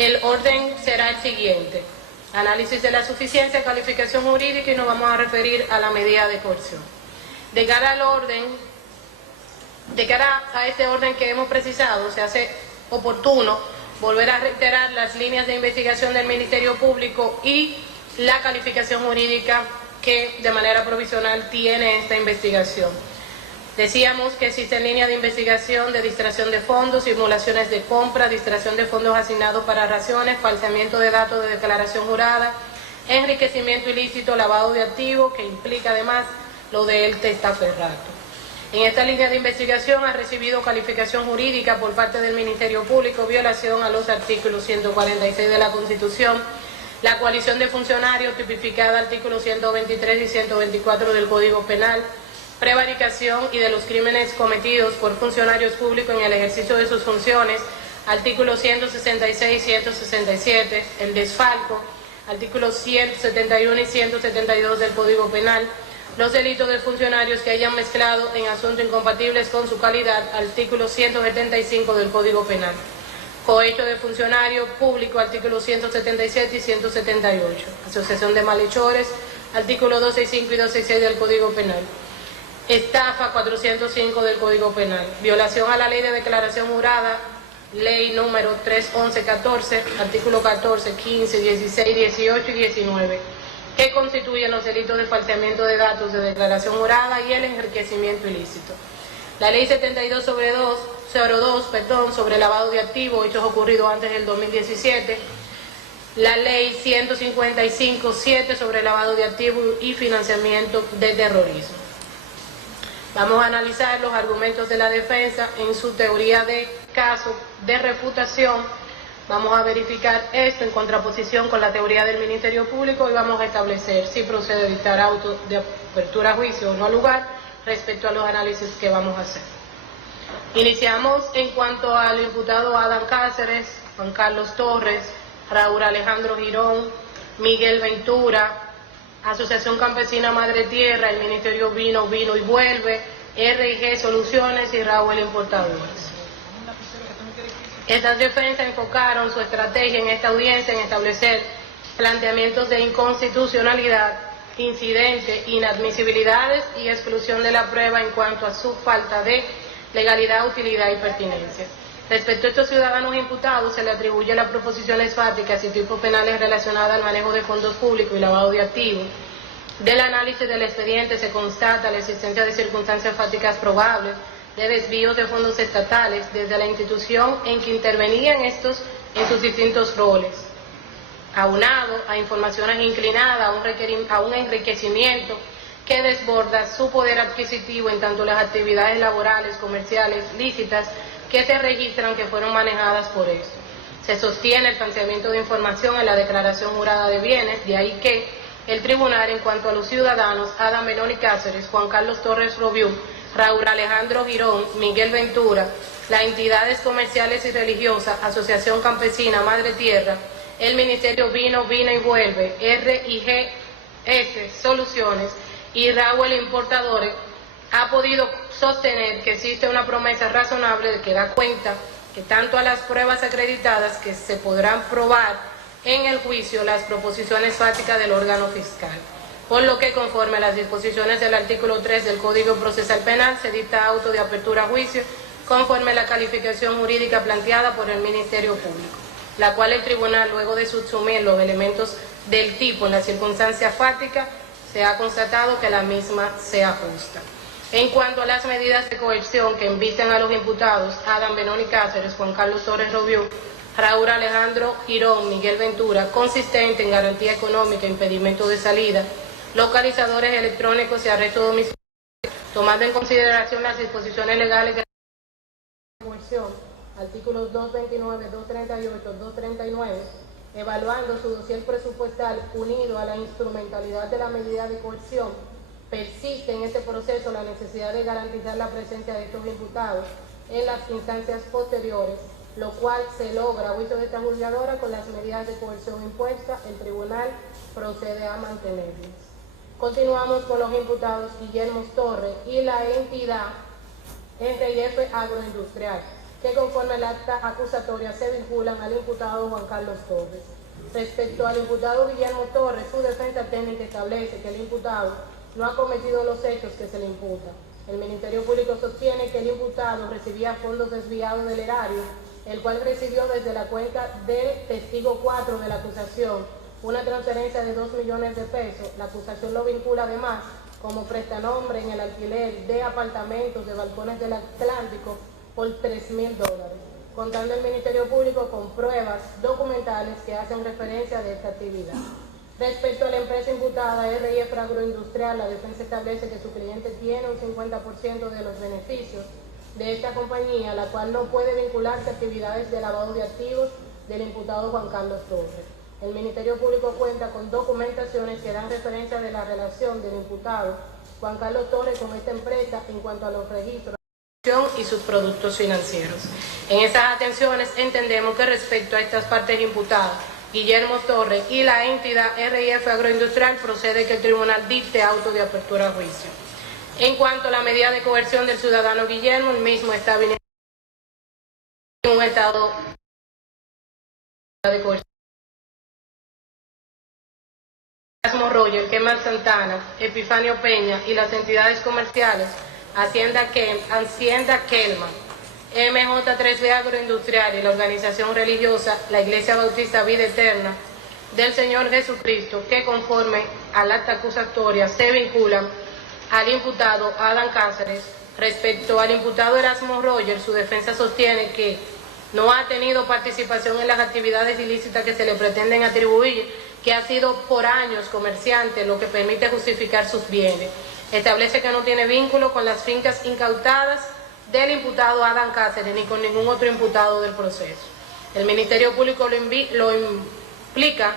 El orden será el siguiente: análisis de la suficiencia, calificación jurídica, y nos vamos a referir a la medida de coerción. De cara a este orden que hemos precisado, se hace oportuno volver a reiterar las líneas de investigación del Ministerio Público y la calificación jurídica que de manera provisional tiene esta investigación. Decíamos que existen líneas de investigación de distracción de fondos, simulaciones de compra, distracción de fondos asignados para raciones, falseamiento de datos de declaración jurada, enriquecimiento ilícito, lavado de activos, que implica además lo del testaferrato. En esta línea de investigación ha recibido calificación jurídica por parte del Ministerio Público, violación a los artículos 146 de la Constitución, la coalición de funcionarios tipificada artículos 123 y 124 del Código Penal, prevaricación y de los crímenes cometidos por funcionarios públicos en el ejercicio de sus funciones, artículos 166 y 167, el desfalco, artículos 171 y 172 del Código Penal, los delitos de funcionarios que hayan mezclado en asuntos incompatibles con su calidad, artículo 175 del Código Penal, cohecho de funcionario público, artículos 177 y 178, asociación de malhechores, artículos 265 y 266 del Código Penal, estafa, 405 del Código Penal, violación a la ley de declaración jurada, ley número 31114, artículo 14, 15, 16, 18 y 19, que constituyen los delitos de falseamiento de datos de declaración jurada y el enriquecimiento ilícito. La ley 72/02, sobre lavado de activos, hechos ocurridos antes del 2017, la ley 155/7 sobre lavado de activos y financiamiento de terrorismo. Vamos a analizar los argumentos de la defensa en su teoría de caso de refutación. Vamos a verificar esto en contraposición con la teoría del Ministerio Público y vamos a establecer si procede dictar auto de apertura a juicio o no lugar respecto a los análisis que vamos a hacer. Iniciamos en cuanto al imputado Adán Cáceres, Juan Carlos Torres, Raúl Alejandro Girón, Miguel Ventura, Asociación Campesina Madre Tierra, el Ministerio Vino y Vuelve, R&G Soluciones y Raúl Importadores. Estas defensas enfocaron su estrategia en esta audiencia en establecer planteamientos de inconstitucionalidad, incidente, inadmisibilidades y exclusión de la prueba en cuanto a su falta de legalidad, utilidad y pertinencia. Respecto a estos ciudadanos imputados, se le atribuye las proposiciones fácticas y tipos penales relacionadas al manejo de fondos públicos y lavado de activos. Del análisis del expediente se constata la existencia de circunstancias fácticas probables de desvíos de fondos estatales desde la institución en que intervenían estos en sus distintos roles, aunado a informaciones inclinadas a un enriquecimiento que desborda su poder adquisitivo en tanto las actividades laborales, comerciales, lícitas que se registran que fueron manejadas por eso. Se sostiene el planteamiento de información en la declaración jurada de bienes, de ahí que el tribunal, en cuanto a los ciudadanos Adán Benoni Cáceres, Juan Carlos Torres Robiú, Raúl Alejandro Girón, Miguel Ventura, las entidades comerciales y religiosas, Asociación Campesina Madre Tierra, el Ministerio Vino y Vuelve, R&G Soluciones y Raúl Importadores, ha podido sostener que existe una promesa razonable de que da cuenta que tanto a las pruebas acreditadas que se podrán probar en el juicio las proposiciones fáticas del órgano fiscal, por lo que conforme a las disposiciones del artículo 3 del Código Procesal Penal se dicta auto de apertura a juicio conforme a la calificación jurídica planteada por el Ministerio Público, la cual el tribunal, luego de subsumir los elementos del tipo en la circunstancia fática, se ha constatado que la misma se ajusta. En cuanto a las medidas de coerción que embisten a los imputados Adán Benoni Cáceres, Juan Carlos Torres Robiú, Raúl Alejandro Girón, Miguel Ventura, consistente en garantía económica, impedimento de salida, localizadores electrónicos y arresto domiciliario, tomando en consideración las disposiciones legales de coerción, artículos 229, 238, 239, evaluando su dossier presupuestal unido a la instrumentalidad de la medida de coerción, persiste en este proceso la necesidad de garantizar la presencia de estos imputados en las instancias posteriores, lo cual se logra a juicio de esta juzgadora con las medidas de coerción impuestas. El tribunal procede a mantenerlas. Continuamos con los imputados Guillermo Torres y la entidad R&G Agroindustrial. que conforme al acta acusatoria se vinculan al imputado Juan Carlos Torres. Respecto al imputado Guillermo Torres, su defensa técnica establece que el imputado no ha cometido los hechos que se le imputan. El Ministerio Público sostiene que el imputado recibía fondos desviados del erario, el cual recibió desde la cuenta del testigo 4 de la acusación una transferencia de 2 millones de pesos. La acusación lo vincula además como prestanombre en el alquiler de apartamentos de balcones del Atlántico por $3.000, contando el Ministerio Público con pruebas documentales que hacen referencia a esta actividad. Respecto a la empresa imputada RIF Agroindustrial, la defensa establece que su cliente tiene un 50% de los beneficios de esta compañía, la cual no puede vincularse a actividades de lavado de activos del imputado Juan Carlos Torres. El Ministerio Público cuenta con documentaciones que dan referencia de la relación del imputado Juan Carlos Torres con esta empresa en cuanto a los registros y sus productos financieros. En estas atenciones entendemos que respecto a estas partes imputadas, Guillermo Torres y la entidad RIF Agroindustrial, procede que el tribunal dicte auto de apertura a juicio. En cuanto a la medida de coerción del ciudadano Guillermo, el mismo está viniendo en un estado de coerción. Erasmo Roger, Kemal Santana, Epifanio Peña y las entidades comerciales Hacienda Kelman, MJ3B Agroindustrial y la organización religiosa la Iglesia Bautista Vida Eterna del Señor Jesucristo, que conforme al acta acusatoria se vinculan al imputado Adán Cáceres. Respecto al imputado Erasmo Roger, su defensa sostiene que no ha tenido participación en las actividades ilícitas que se le pretenden atribuir, que ha sido por años comerciante, lo que permite justificar sus bienes. Establece que no tiene vínculo con las fincas incautadas del imputado Adán Cáceres ni con ningún otro imputado del proceso. El Ministerio Público lo implica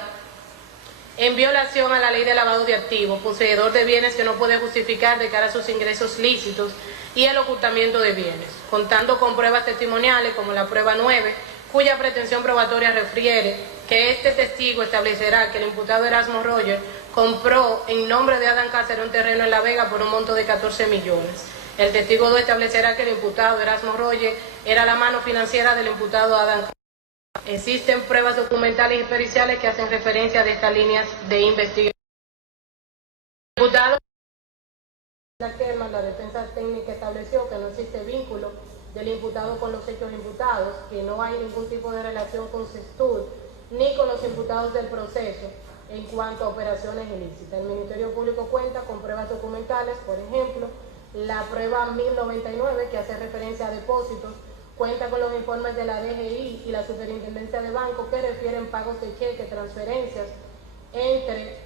en violación a la ley de lavado de activos, poseedor de bienes que no puede justificar de cara a sus ingresos lícitos y el ocultamiento de bienes, contando con pruebas testimoniales como la prueba 9, cuya pretensión probatoria refiere que este testigo establecerá que el imputado Erasmo Roger compró en nombre de Adán Cáceres un terreno en La Vega por un monto de 14 millones. El testigo 2 establecerá que el imputado Erasmo Roger era la mano financiera del imputado Adán Cáceres. Existen pruebas documentales y periciales que hacen referencia a estas líneas de investigación. El imputado Kelman, la defensa técnica estableció que no existe vínculo del imputado con los hechos imputados, que no hay ningún tipo de relación con Sestur ni con los imputados del proceso en cuanto a operaciones ilícitas. El Ministerio Público cuenta con pruebas documentales, por ejemplo, la prueba 1099, que hace referencia a depósitos, cuenta con los informes de la DGI y la Superintendencia de Banco que refieren pagos de cheques, transferencias entre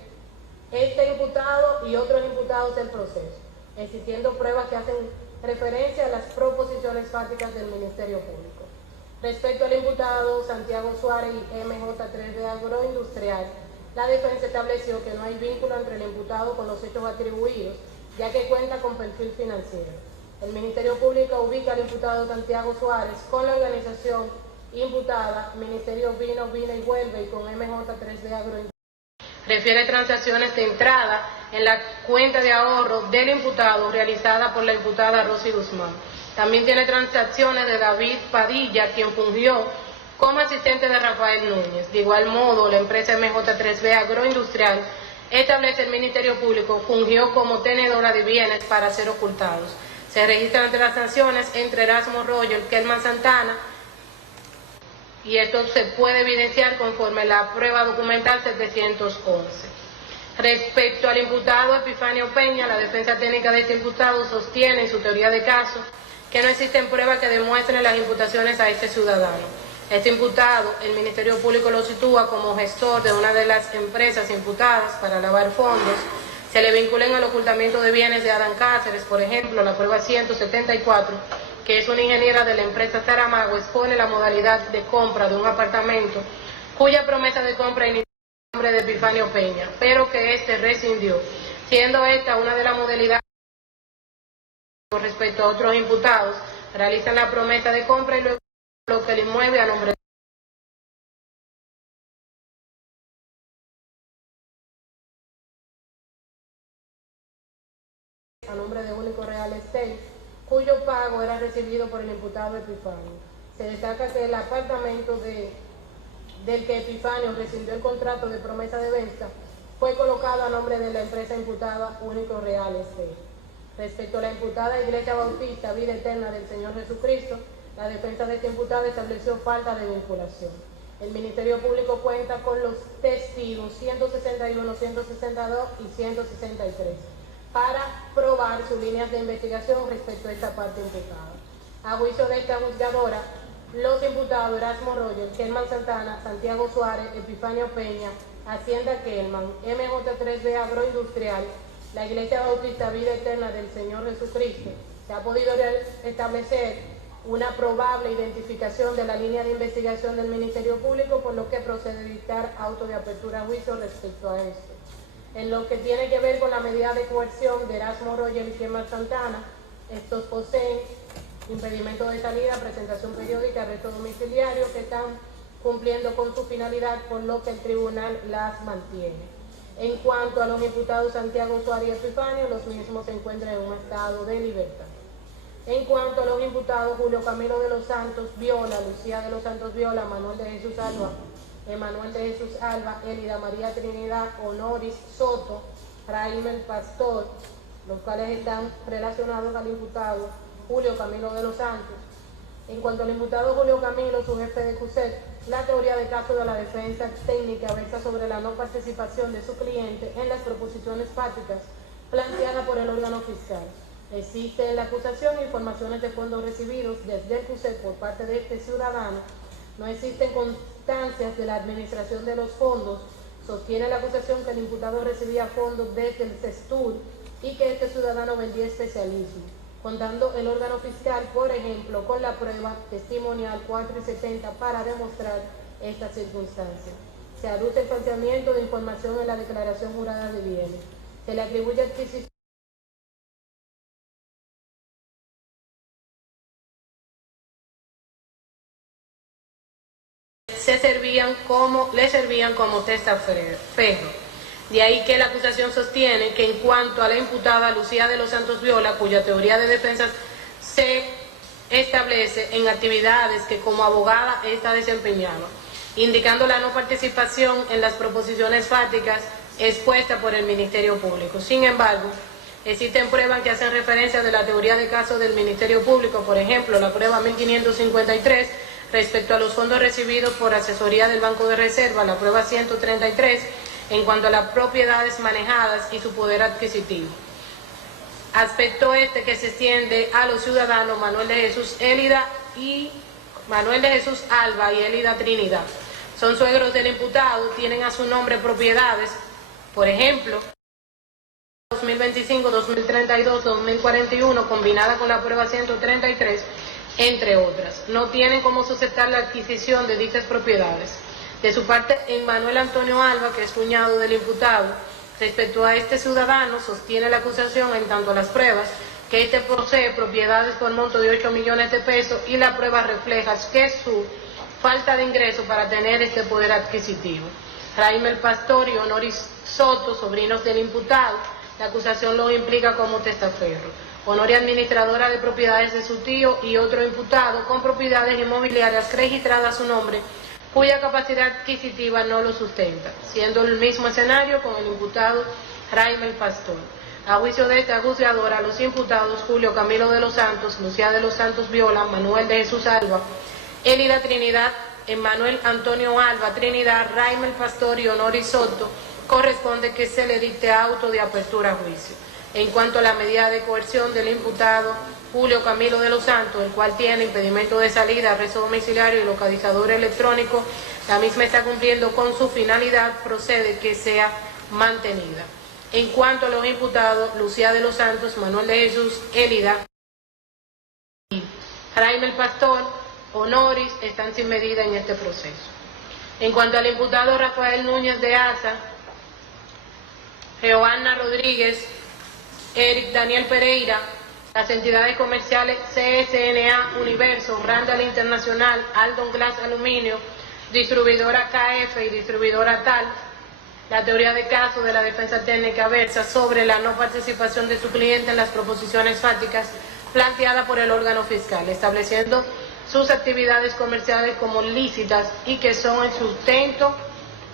este imputado y otros imputados del proceso, existiendo pruebas que hacen referencia a las proposiciones fácticas del Ministerio Público. Respecto al imputado Santiago Suárez y MJ3B Agroindustrial, la defensa estableció que no hay vínculo entre el imputado con los hechos atribuidos, ya que cuenta con perfil financiero. El Ministerio Público ubica al imputado Santiago Suárez con la organización imputada Ministerio Vino y Vuelve y con MJ3B Agroindustrial. Refiere transacciones de entrada en la cuenta de ahorro del imputado realizada por la imputada Rosy Guzmán. También tiene transacciones de David Padilla, quien fungió como asistente de Rafael Núñez. De igual modo, la empresa MJ3B Agroindustrial, establece el Ministerio Público, fungió como tenedora de bienes para ser ocultados. Se registran transacciones entre Erasmo Roger, Kelman Santana, y esto se puede evidenciar conforme la prueba documental 711. Respecto al imputado Epifanio Peña, la defensa técnica de este imputado sostiene en su teoría de caso que no existen pruebas que demuestren las imputaciones a este ciudadano. Este imputado, el Ministerio Público lo sitúa como gestor de una de las empresas imputadas para lavar fondos. Se le vinculen al ocultamiento de bienes de Adán Cáceres, por ejemplo, la prueba 174, que es una ingeniera de la empresa Saramago, expone la modalidad de compra de un apartamento cuya promesa de compra inició en nombre de Epifanio Peña, pero que éste rescindió, siendo esta una de las modalidades con respecto a otros imputados, realizan la promesa de compra y luego coloca el inmueble a nombre de Único Real Estate, cuyo pago era recibido por el imputado Epifanio. Se destaca que el apartamento del que Epifanio rescindió el contrato de promesa de venta fue colocado a nombre de la empresa imputada Único Real Estate. Respecto a la imputada Iglesia Bautista Vida Eterna del Señor Jesucristo, la defensa de esta imputada estableció falta de vinculación. El Ministerio Público cuenta con los testigos 161, 162 y 163 para probar sus líneas de investigación respecto a esta parte imputada. A juicio de esta juzgadora, los imputados Erasmo Roger, Kelman Santana, Santiago Suárez, Epifanio Peña, Hacienda Kelman, MJ3B Agroindustrial, la Iglesia Bautista Vida Eterna del Señor Jesucristo, se ha podido establecer una probable identificación de la línea de investigación del Ministerio Público, por lo que procede a dictar auto de apertura a juicio respecto a esto. En lo que tiene que ver con la medida de coerción de Erasmo Roger y Kelman Santana, estos poseen impedimento de salida, presentación periódica, arresto domiciliario, que están cumpliendo con su finalidad, por lo que el tribunal las mantiene. En cuanto a los imputados Santiago Suárez y Epifanio, los mismos se encuentran en un estado de libertad. En cuanto a los imputados Julio Camilo de los Santos Viola, Lucía de los Santos Viola, Manuel de Jesús Alba, Emanuel de Jesús Alba, Elida María Trinidad Honoris Soto, Raimel Pastor, los cuales están relacionados al imputado Julio Camilo de los Santos. En cuanto al imputado Julio Camilo, su jefe de CUSET, la teoría de caso de la defensa técnica versa sobre la no participación de su cliente en las proposiciones fácticas planteadas por el órgano fiscal. Existe en la acusación informaciones de fondos recibidos desde el CUSET por parte de este ciudadano. No existen constancias de la administración de los fondos. Sostiene la acusación que el imputado recibía fondos desde el CESTUR y que este ciudadano vendía especialismo, contando el órgano fiscal, por ejemplo, con la prueba testimonial 4 y 70 para demostrar esta circunstancia. Se aduce el falseamiento de información en la declaración jurada de bienes. Se le atribuye adquisición le servían como testaferro. De ahí que la acusación sostiene que en cuanto a la imputada Lucía de los Santos Viola, cuya teoría de defensa se establece en actividades que como abogada está desempeñando, indicando la no participación en las proposiciones fácticas expuestas por el Ministerio Público. Sin embargo, existen pruebas que hacen referencia de la teoría de caso del Ministerio Público, por ejemplo, la prueba 1553 respecto a los fondos recibidos por asesoría del Banco de Reserva, la prueba 133 en cuanto a las propiedades manejadas y su poder adquisitivo. Aspecto este que se extiende a los ciudadanos Manuel de Jesús Alba y Elida Trinidad. Son suegros del imputado, tienen a su nombre propiedades, por ejemplo, 2025, 2032, 2041, combinada con la prueba 133, entre otras. No tienen cómo sustentar la adquisición de dichas propiedades. De su parte, Emmanuel Antonio Alba, que es cuñado del imputado, respecto a este ciudadano, sostiene la acusación en tanto a las pruebas que este posee propiedades por monto de 8 millones de pesos y la prueba refleja que su falta de ingreso para tener este poder adquisitivo. Raimel Pastor y Honoris Soto, sobrinos del imputado, la acusación los implica como testaferro. Honor y administradora de propiedades de su tío y otro imputado con propiedades inmobiliarias registradas a su nombre, cuya capacidad adquisitiva no lo sustenta, siendo el mismo escenario con el imputado Raimel Pastor. A juicio de esta juzgadora, los imputados Julio Camilo de los Santos, Lucía de los Santos Viola, Manuel de Jesús Alba, Elida Trinidad, Emmanuel Antonio Alba Trinidad, Raimel Pastor y Honoris Soto, corresponde que se le dicte auto de apertura a juicio. En cuanto a la medida de coerción del imputado Julio Camilo de los Santos, el cual tiene impedimento de salida, arresto domiciliario y localizador electrónico, la misma está cumpliendo con su finalidad, procede que sea mantenida. En cuanto a los imputados Lucía de los Santos, Manuel de Jesús, Elida, Raimel Pastor, Honoris, están sin medida en este proceso. En cuanto al imputado Rafael Núñez de Asa, Johanna Rodríguez, Eric Daniel Pereira, las entidades comerciales CSNA Universo, Randall Internacional, Aldon Glass Aluminio, distribuidora KF y distribuidora TAL, la teoría de caso de la defensa técnica versa sobre la no participación de su cliente en las proposiciones fácticas planteadas por el órgano fiscal, estableciendo sus actividades comerciales como lícitas y que son el sustento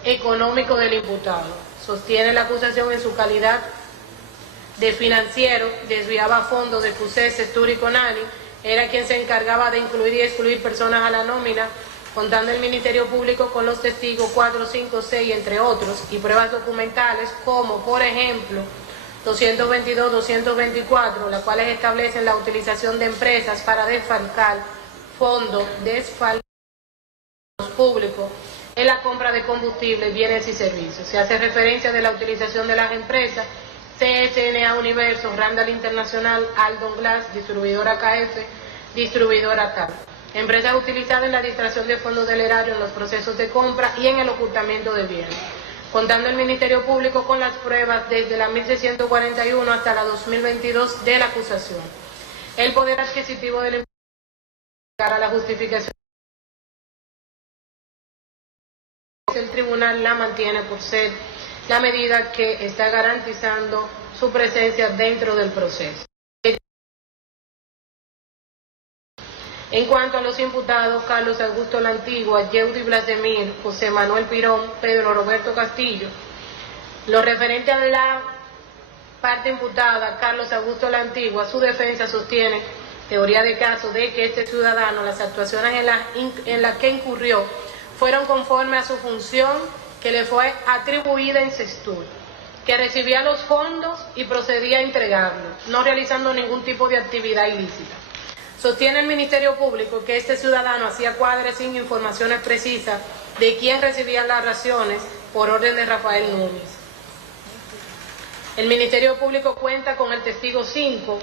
económico del imputado. Sostiene la acusación en su calidad de financiero, desviaba fondos de FUSES, Sectur y CONANI, era quien se encargaba de incluir y excluir personas a la nómina, contando el Ministerio Público con los testigos 4, 5, 6, entre otros, y pruebas documentales como, por ejemplo, 222, 224, las cuales establecen la utilización de empresas para desfalcar fondos públicos en la compra de combustibles, bienes y servicios. Se hace referencia de la utilización de las empresas CSNA Universo, Randall Internacional, Aldon Glass, distribuidora KF, distribuidora TAL. Empresas utilizadas en la distracción de fondos del erario en los procesos de compra y en el ocultamiento de bienes. Contando el Ministerio Público con las pruebas desde la 1641 hasta la 2022 de la acusación. El poder adquisitivo del imputado para la justificación. El tribunal la mantiene por ser la medida que está garantizando su presencia dentro del proceso. En cuanto a los imputados, Carlos Augusto La Antigua, Yeudi Blasdemir, José Manuel Pirón, Pedro Roberto Castillo, lo referente a la parte imputada, Carlos Augusto La Antigua, su defensa sostiene teoría de caso de que este ciudadano, las actuaciones en las que incurrió, fueron conformes a su función que le fue atribuida en Sectur, que recibía los fondos y procedía a entregarlos, no realizando ningún tipo de actividad ilícita. Sostiene el Ministerio Público que este ciudadano hacía cuadres sin informaciones precisas de quién recibía las raciones por orden de Rafael Núñez. El Ministerio Público cuenta con el testigo 5,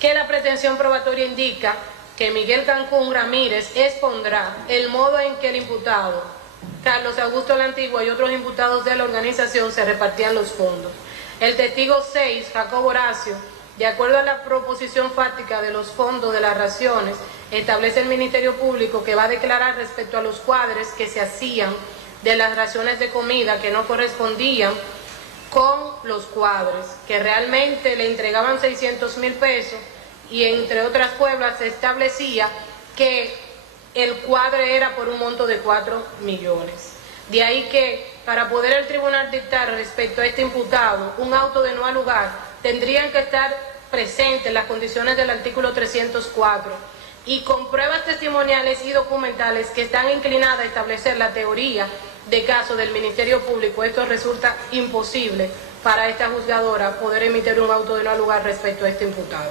que la pretensión probatoria indica que Miguel Cancún Ramírez expondrá el modo en que el imputado Carlos Augusto La Antigua y otros imputados de la organización se repartían los fondos. El testigo 6, Jacobo Horacio, de acuerdo a la proposición fáctica de los fondos de las raciones, establece el Ministerio Público que va a declarar respecto a los cuadres que se hacían de las raciones de comida que no correspondían con los cuadres, que realmente le entregaban 600,000 pesos y entre otras pruebas se establecía que el cuadre era por un monto de 4 millones. De ahí que para poder el tribunal dictar respecto a este imputado un auto de no al lugar, tendrían que estar presentes las condiciones del artículo 304 y con pruebas testimoniales y documentales que están inclinadas a establecer la teoría de caso del Ministerio Público. Esto resulta imposible para esta juzgadora poder emitir un auto de no al lugar respecto a este imputado.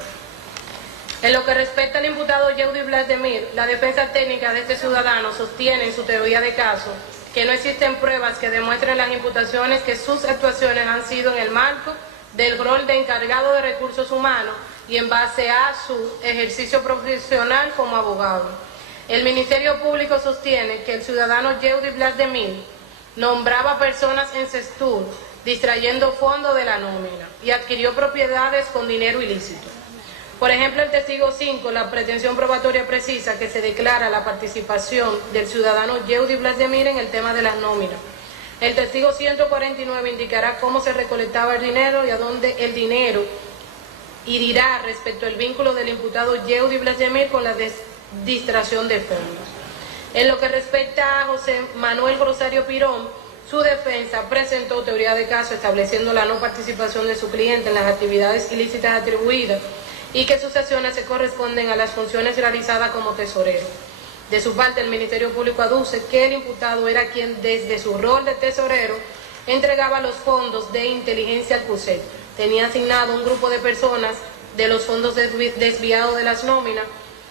En lo que respecta al imputado Yeudi Blasdemir, la defensa técnica de este ciudadano sostiene en su teoría de caso que no existen pruebas que demuestren las imputaciones que sus actuaciones han sido en el marco del rol de encargado de recursos humanos y en base a su ejercicio profesional como abogado. El Ministerio Público sostiene que el ciudadano Yeudi Blasdemir nombraba personas en Sectur, distrayendo fondos de la nómina y adquirió propiedades con dinero ilícito. Por ejemplo, el testigo 5, la pretensión probatoria precisa que se declara la participación del ciudadano Yeudi Blasdemir en el tema de las nóminas. El testigo 149 indicará cómo se recolectaba el dinero y a dónde el dinero y dirá respecto al vínculo del imputado Yeudi Blasdemir con la distracción de fondos. En lo que respecta a José Manuel Rosario Pirón, su defensa presentó teoría de caso estableciendo la no participación de su cliente en las actividades ilícitas atribuidas y que sus acciones se corresponden a las funciones realizadas como tesorero. De su parte, el Ministerio Público aduce que el imputado era quien desde su rol de tesorero entregaba los fondos de inteligencia al CUSET. Tenía asignado un grupo de personas de los fondos desviados de las nóminas.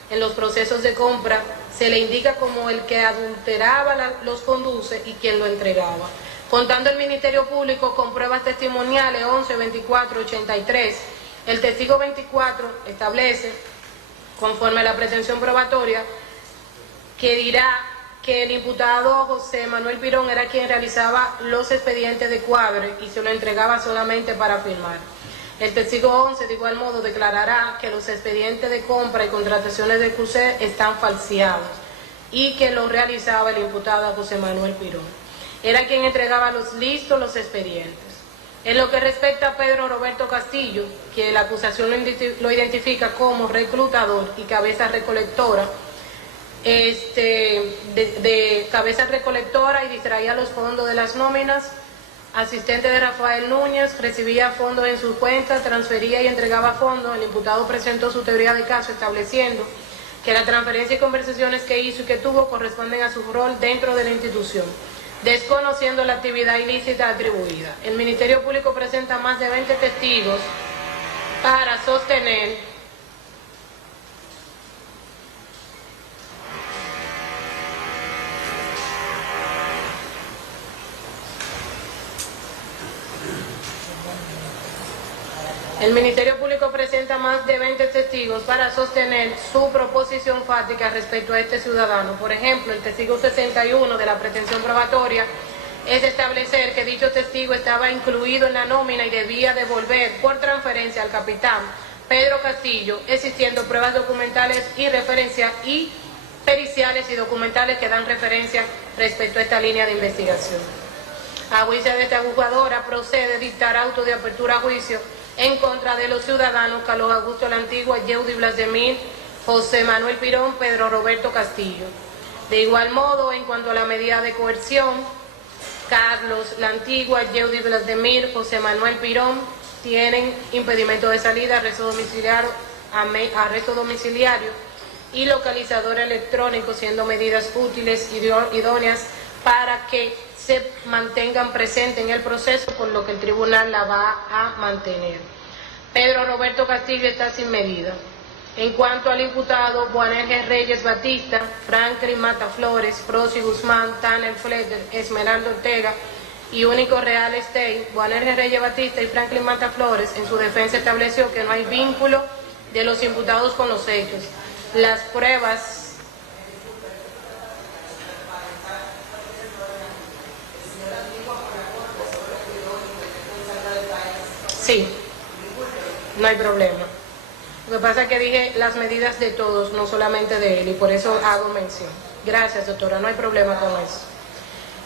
En los procesos de compra se le indica como el que adulteraba los conduce y quien lo entregaba. Contando el Ministerio Público con pruebas testimoniales 11, 24, 83, el testigo 24 establece, conforme a la pretensión probatoria, que dirá que el imputado José Manuel Pirón era quien realizaba los expedientes de cuadre y se lo entregaba solamente para firmar. El testigo 11 de igual modo declarará que los expedientes de compra y contrataciones del CUSET están falseados y que lo realizaba el imputado José Manuel Pirón. Era quien entregaba los expedientes. En lo que respecta a Pedro Roberto Castillo, que la acusación lo identifica como reclutador y cabeza recolectora, de cabeza recolectora y distraía los fondos de las nóminas, asistente de Rafael Núñez, recibía fondos en su cuenta, transfería y entregaba fondos. El imputado presentó su teoría de caso estableciendo que la transferencia y conversaciones que hizo y que tuvo corresponden a su rol dentro de la institución, desconociendo la actividad ilícita atribuida. El Ministerio Público presenta más de 20 testigos para sostener su proposición fáctica respecto a este ciudadano. Por ejemplo, el testigo 61 de la pretensión probatoria es establecer que dicho testigo estaba incluido en la nómina y debía devolver por transferencia al capitán Pedro Castillo, existiendo pruebas documentales y referencia y periciales y documentales que dan referencia respecto a esta línea de investigación. A juicio de esta juzgadora procede dictar auto de apertura a juicio en contra de los ciudadanos Carlos Augusto La Antigua, Yeudi Vladimir, José Manuel Pirón, Pedro Roberto Castillo. De igual modo, en cuanto a la medida de coerción, Carlos La Antigua, Yeudi Vladimir, José Manuel Pirón tienen impedimento de salida, arresto domiciliario y localizador electrónico, siendo medidas útiles y idóneas para que se mantengan presentes en el proceso, por lo que el tribunal la va a mantener. Pedro Roberto Castillo está sin medida. En cuanto al imputado Boanerges Reyes Batista, Franklin Mata Flores, Prosy Guzmán, Tanner Fletter, Esmeralda Ortega y Único Real Estate, Boanerges Reyes Batista y Franklin Mata Flores en su defensa estableció que no hay vínculo de los imputados con los hechos. Las pruebas sí, no hay problema. Lo que pasa es que dije las medidas de todos, no solamente de él, y por eso hago mención. Gracias, doctora, no hay problema con eso.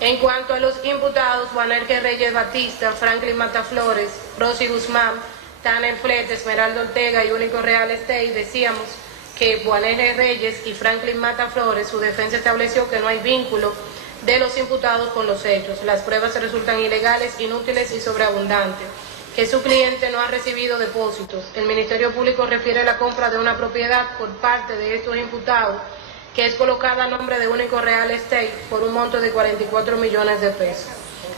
En cuanto a los imputados, Boanerges Reyes Batista, Franklin Mata Flores, Prosy Guzmán, Tanner Fletter, Esmeralda Ortega y Único Real Estate, decíamos que Boanerges Reyes y Franklin Mata Flores, su defensa estableció que no hay vínculo de los imputados con los hechos. Las pruebas resultan ilegales, inútiles y sobreabundantes, que su cliente no ha recibido depósitos. El Ministerio Público refiere a la compra de una propiedad por parte de estos imputados, que es colocada a nombre de Único Real Estate por un monto de 44 millones de pesos.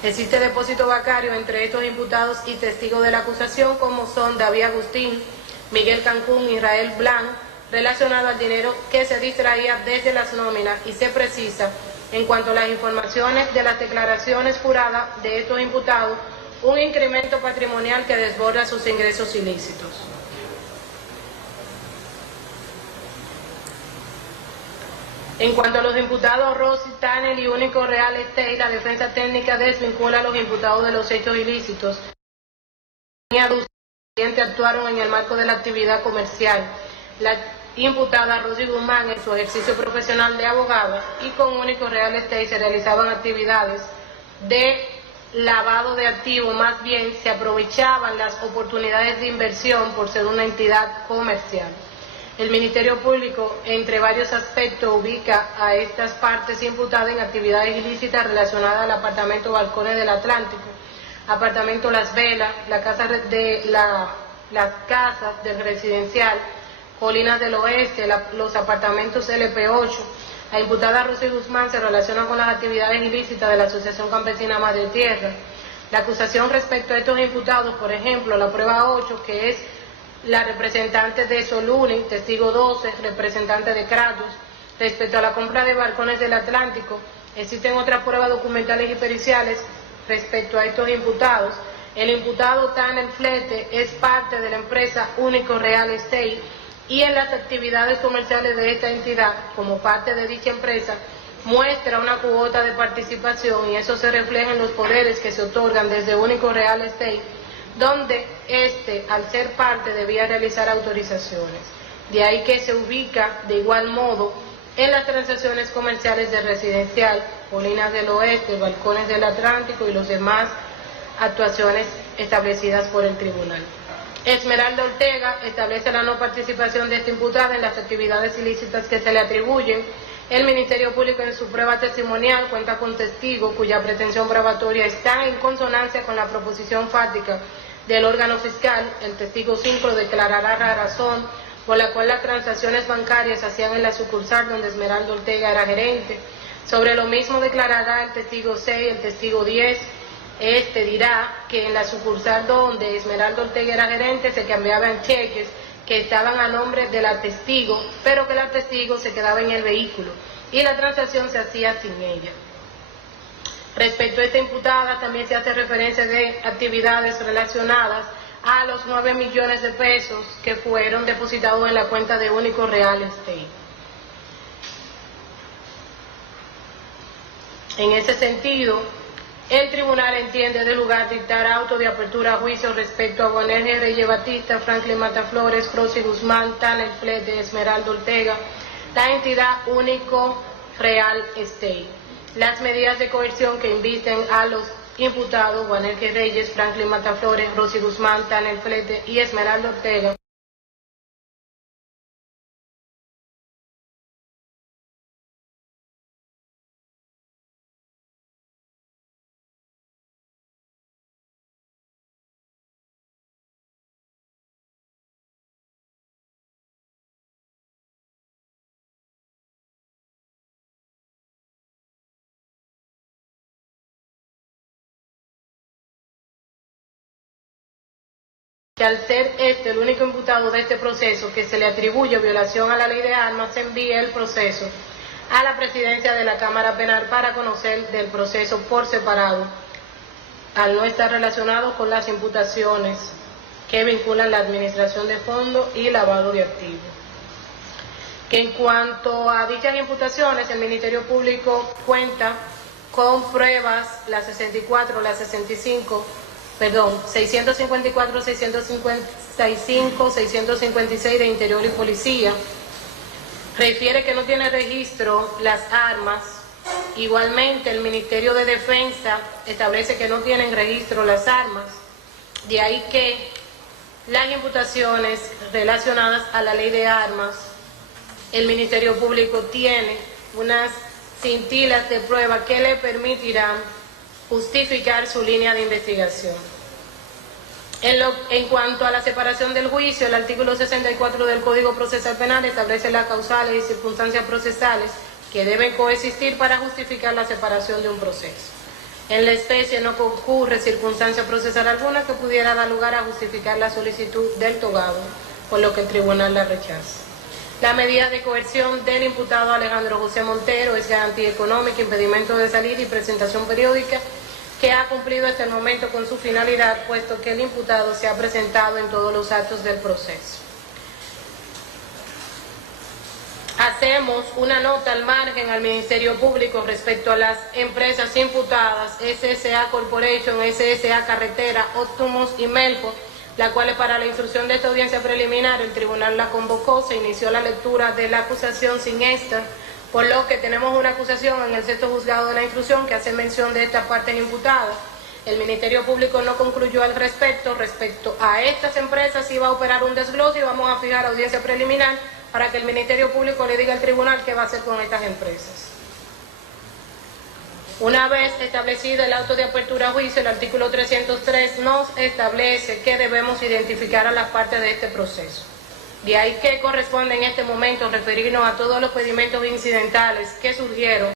Existe depósito bancario entre estos imputados y testigos de la acusación, como son David Agustín, Miguel Cancún, Israel Blanc, relacionado al dinero que se distraía desde las nóminas, y se precisa, en cuanto a las informaciones de las declaraciones juradas de estos imputados, un incremento patrimonial que desborda sus ingresos ilícitos. En cuanto a los imputados Rossi, Tanner y Único Real Estate, la defensa técnica desvincula a los imputados de los hechos ilícitos. Los clientes actuaron en el marco de la actividad comercial. La imputada Rosy Guzmán, en su ejercicio profesional de abogada, y con Único Real Estate se realizaban actividades de lavado de activos, más bien se aprovechaban las oportunidades de inversión por ser una entidad comercial. El Ministerio Público, entre varios aspectos, ubica a estas partes imputadas en actividades ilícitas relacionadas al apartamento Balcones del Atlántico, apartamento Las Velas, las casas del residencial Colinas del Oeste, los apartamentos LP8. La imputada Rosy Guzmán se relaciona con las actividades ilícitas de la Asociación Campesina Madre Tierra. La acusación respecto a estos imputados, por ejemplo, la prueba 8, que es la representante de Soluni, testigo 12, representante de Kratos, respecto a la compra de Balcones del Atlántico, existen otras pruebas documentales y periciales respecto a estos imputados. El imputado Tanner Fletter es parte de la empresa Único Real Estate, y en las actividades comerciales de esta entidad, como parte de dicha empresa, muestra una cuota de participación, y eso se refleja en los poderes que se otorgan desde Único Real Estate, donde al ser parte, debía realizar autorizaciones. De ahí que se ubica de igual modo en las transacciones comerciales de residencial, Colinas del Oeste, Balcones del Atlántico y los demás actuaciones establecidas por el tribunal. Esmeralda Ortega establece la no participación de esta imputada en las actividades ilícitas que se le atribuyen. El Ministerio Público en su prueba testimonial cuenta con testigos cuya pretensión probatoria está en consonancia con la proposición fáctica del órgano fiscal. El testigo 5 declarará la razón por la cual las transacciones bancarias se hacían en la sucursal donde Esmeralda Ortega era gerente. Sobre lo mismo declarará el testigo 6, el testigo 10. Este dirá que en la sucursal donde Esmeralda Ortega era gerente se cambiaban cheques que estaban a nombre de la testigo, pero que la testigo se quedaba en el vehículo y la transacción se hacía sin ella. Respecto a esta imputada, también se hace referencia de actividades relacionadas a los 9 millones de pesos que fueron depositados en la cuenta de Único Real Estate. En ese sentido, el tribunal entiende de lugar dictar auto de apertura a juicio respecto a Boanerges Reyes Batista, Franklin Mataflores, Rosy Guzmán, Tanel Flete, Esmeralda Ortega, la entidad Único Real Estate. Las medidas de coerción que invisten a los imputados Boanerges Reyes, Franklin Mataflores, Rosy Guzmán, Tanel Flete y Esmeralda Ortega que al ser este el único imputado de este proceso que se le atribuye violación a la ley de armas, se envíe el proceso a la presidencia de la Cámara Penal para conocer del proceso por separado, al no estar relacionado con las imputaciones que vinculan la administración de fondos y lavado de activos. Que en cuanto a dichas imputaciones, el Ministerio Público cuenta con pruebas, las 64, las 65, 654, 655, 656 de Interior y Policía. Refiere que no tiene registro las armas. Igualmente, el Ministerio de Defensa establece que no tienen registro las armas. De ahí que las imputaciones relacionadas a la ley de armas, el Ministerio Público tiene unas cintilas de prueba que le permitirán justificar su línea de investigación. En cuanto a la separación del juicio, el artículo 64 del Código Procesal Penal establece las causales y circunstancias procesales que deben coexistir para justificar la separación de un proceso. En la especie no concurre circunstancia procesal alguna que pudiera dar lugar a justificar la solicitud del togado, por lo que el tribunal la rechaza. La medida de coerción del imputado Alejandro José Montero es garantía económica, impedimento de salida y presentación periódica, que ha cumplido hasta el momento con su finalidad, puesto que el imputado se ha presentado en todos los actos del proceso. Hacemos una nota al margen al Ministerio Público respecto a las empresas imputadas SSA Corporation, SSA Carretera, Optimus y Melco, la cual para la instrucción de esta audiencia preliminar el tribunal la convocó, se inició la lectura de la acusación sin esta, por lo que tenemos una acusación en el sexto juzgado de la instrucción que hace mención de estas partes imputadas. El Ministerio Público no concluyó al respecto a estas empresas iba a operar un desglose y vamos a fijar audiencia preliminar para que el Ministerio Público le diga al tribunal qué va a hacer con estas empresas. Una vez establecido el auto de apertura a juicio, el artículo 303 nos establece que debemos identificar a las partes de este proceso. De ahí que corresponde en este momento referirnos a todos los pedimentos incidentales que surgieron